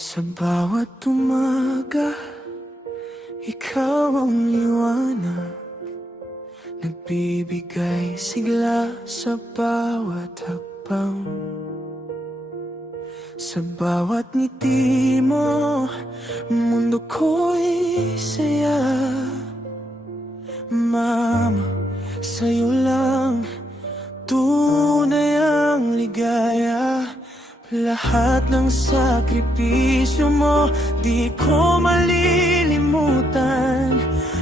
Sa bawat umaga, ikaw ang liwanag, nagbibigay sigla sa bawat hakbang. Sa bawat ngiti mo, mundo ko'y saya. Mama, sa'yo lang tunay ang ligaya. Lahat ng sakripisyo mo, di ko malilimutan.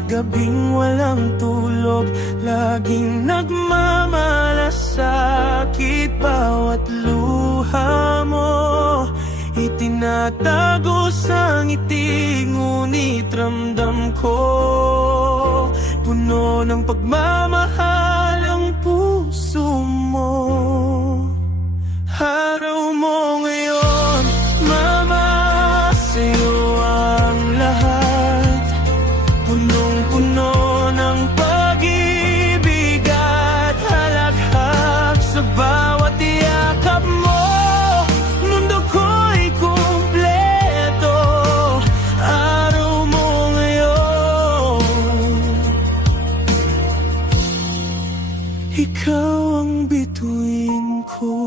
Gabing walang tulog, laging nagmamalasakit. Bawat luha mo, itinatago sa ngiti. Ngunit ramdam ko, puno ng pagmamahal ang puso mo. Araw mo ngayon, Mama, sa'yo ang lahat. Punong-puno ng pag-ibig at halaghak. Sa bawat yakap mo, mundo ko'y kumpleto. Araw mo ngayon, ikaw ang bituin ko.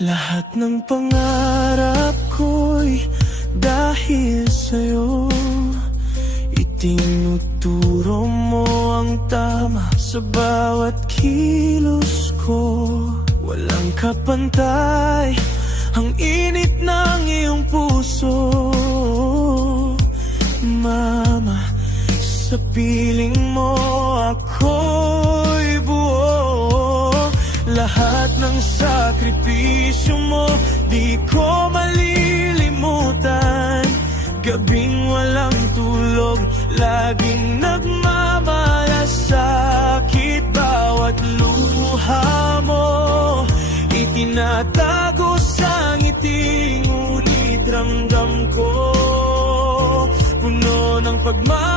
Lahat ng pangarap ko'y dahil sa'yo. Itinuturo mo ang tama sa bawat kilos ko. Walang kapantay ang init ng iyong puso. Mama, sa piling mo ako'y buo. Lahat ng sakripisyo mo, di ko malilimutan. Gabing walang tulog, laging nagmamalasakit. Bawat luha mo, itinatago sa ngiti. Ngunit ramdam ko, puno ng pagmamahal